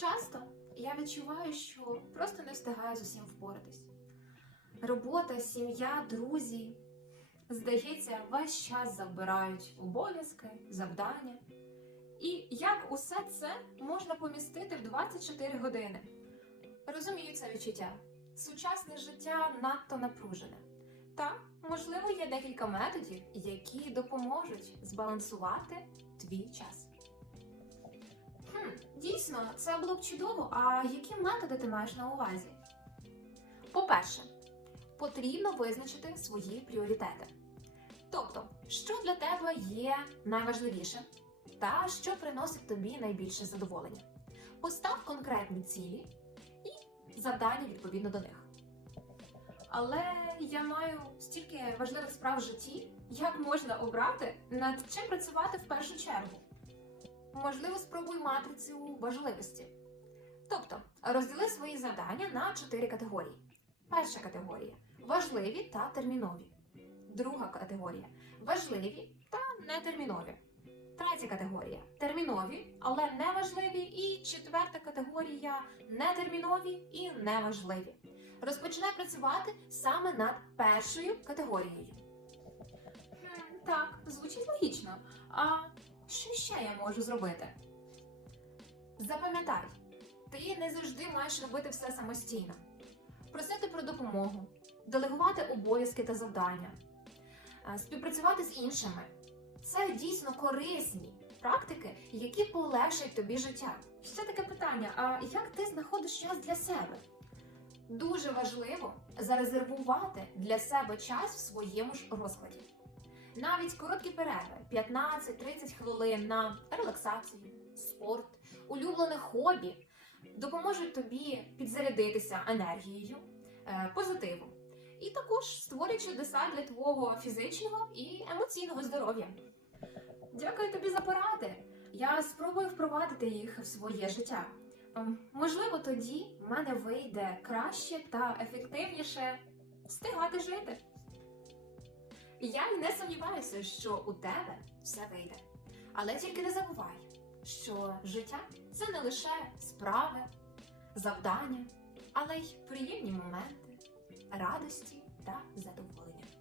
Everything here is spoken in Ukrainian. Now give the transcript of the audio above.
Часто я відчуваю, що просто не встигаю з усім впоратись. Робота, сім'я, друзі. Здається, весь час забирають обов'язки, завдання. І як усе це можна помістити в 24 години? Розумію це відчуття. Сучасне життя надто напружене. Та, можливо, є декілька методів, які допоможуть збалансувати твій час. Хм, дійсно, це було б чудово. А які методи ти маєш на увазі? По-перше, потрібно визначити свої пріоритети. Тобто, що для тебе є найважливіше, та що приносить тобі найбільше задоволення. Постав конкретні цілі і завдання відповідно до них. Але я маю стільки важливих справ в житті, як можна обрати, над чим працювати в першу чергу. Можливо, спробуй матрицю важливості. Тобто, розділи свої завдання на чотири категорії. Перша категорія важливі та термінові. Друга категорія важливі та нетермінові. Третя категорія термінові, але неважливі. І четверта категорія нетермінові і неважливі. Розпочинай працювати саме над першою категорією. Так, звучить логічно. А ще я можу зробити? Запам'ятай, ти не завжди маєш робити все самостійно. Просити про допомогу, делегувати обов'язки та завдання, е, співпрацювати з іншими. Це дійсно корисні практики, які полегшать тобі життя. Ще таке питання: а як ти знаходиш час для себе? Дуже важливо зарезервувати для себе час в своєму ж розкладі. Навіть короткі перерви 15-30 хвилин на релаксацію, спорт, улюблене хобі допоможуть тобі підзарядитися енергією, е, позитивом і також створять чудеса для твого фізичного і емоційного здоров'я. Дякую тобі за поради. Я спробую впровадити їх в своє життя. Ем, Можливо, тоді в мене вийде краще та ефективніше встигати жити. Я й не сумніваюся, що у тебе все вийде. Але тільки не забувай, що життя це не лише справи, завдання, але й приємні моменти, радості та задоволення.